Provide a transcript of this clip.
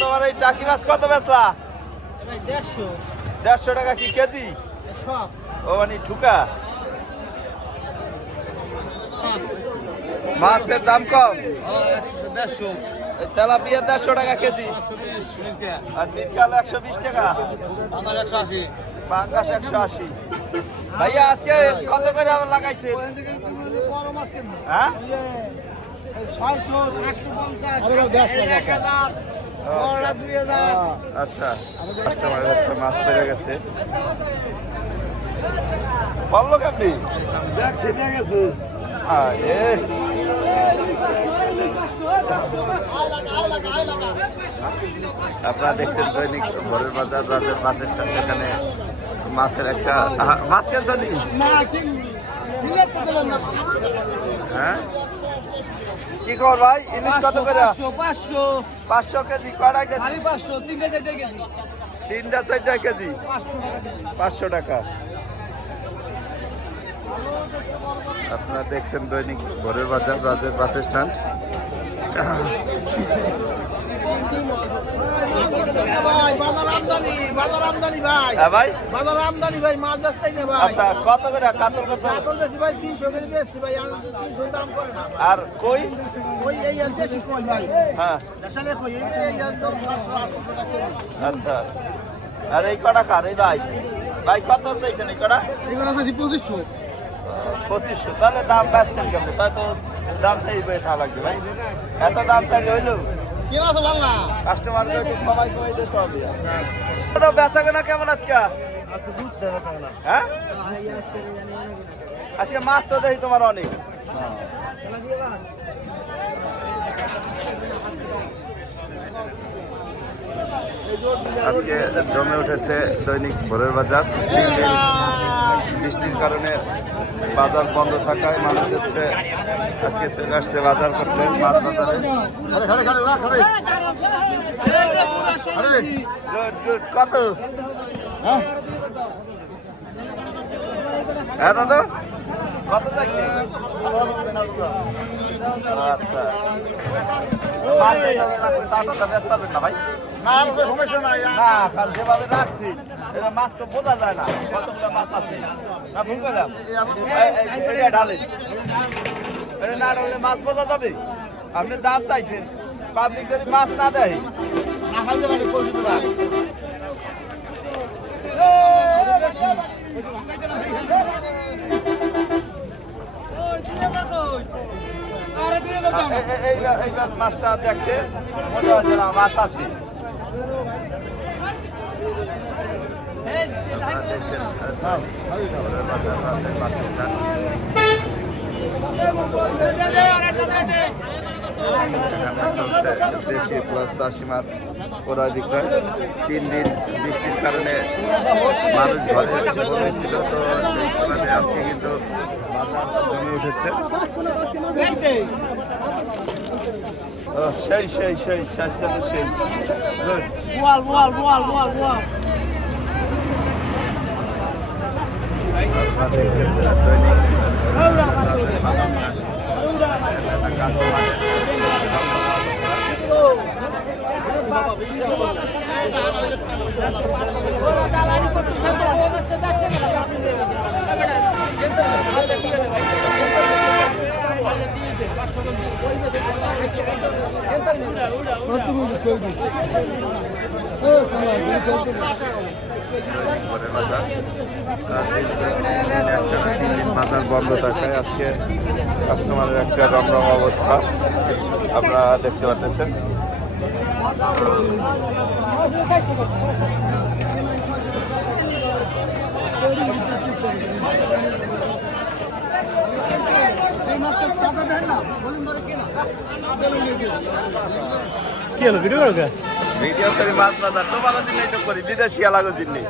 তোমার এই টাকি মাছ কত বেচলা? 150 টাকা কি কেজি? ও মানে ঠুকা মাছের দাম কম। তেলাপিয়া 150 টাকা কেজি, আর মিরকাল 120 টাকা, পাঙ্গাস 180। ভাইয়া আজকে কত করে লাগাইছেন? হ্যাঁ 600, 750, আচ্ছা, কাস্টমার হচ্ছে মাছ পেয়ে গেছে। বললো কেমনি? আপনারা দেখছেন দৈনিক ভোরের বাজার, রাতের মাছের এখানে মাছের একটা মাছ কেনছেন নি? হ্যাঁ কি খবর ভাই? ইলিশ কত করে? 500 কেজি। কয়টা কেজি? 3টা 4টা কেজি 500 টাকা। আপনারা দেখছেন দৈনিক ভোরের বাজার, রাজের বাস স্ট্যান্ড। আচ্ছা কত করে কাতল? কত? আর কই? হ্যাঁ আচ্ছা, আর এই কটা কার? এই ভাই ভাই কত চাইছেন এই কটা? 2500। তাহলে দাম বেচছেন কেমন? তাই তো দাম চাই থাকা লাগবে ভাই, এত দাম চাইলে হইলো কাস্টমার সবাই কমাই দিতে হবে। বেচা কেনা কেমন আজকে? হ্যাঁ আজকে মাছ তো দেখি তোমার অনেক। আজকে জমে উঠেছে দৈনিক ভোরের বাজার। বৃষ্টির কারণে বাজার বন্ধ থাকায় মানুষ হচ্ছে আজকে চলে আসছে বাজার করতে, মাছ বাজারে। কত? হ্যাঁ দাদা কত চাইছে? আচ্ছা ব্যস্ত হবেন না ভাই, যেভাবে রাখছি এবার মাছ তো বোঝা যায় না কতগুলো মাছ আছে। না ভুল করলাম, ঢালেন না ঢাললে মাছ বোঝা যাবে। আপনি দাম চাইছেন, পাবলিক যদি মাছ না দেয় এইবার মাছটা দেখতে মনে হয় না মাছ আছে। দেশি প্লাস চাষি মাছ ক্রয় বিক্রয়। 3 দিন বৃষ্টির কারণে মানুষ ঘরে ছিল, তো সেই কারণে আজকে কিন্তু বাজার জমে উঠেছে। সেই সেই সেই স্বাস্থ্য তো সেই বাজার বন্ধ থাকায় আজকে কাস্টমারের একটা রমরম অবস্থা আপনারা দেখতে পাচ্ছেন। কি হলো ভিডিও করো? ভিডিও করি মাছ বাজার, তো ভালো জিনিস তো করি, বিদেশি আলাগো জিনিস।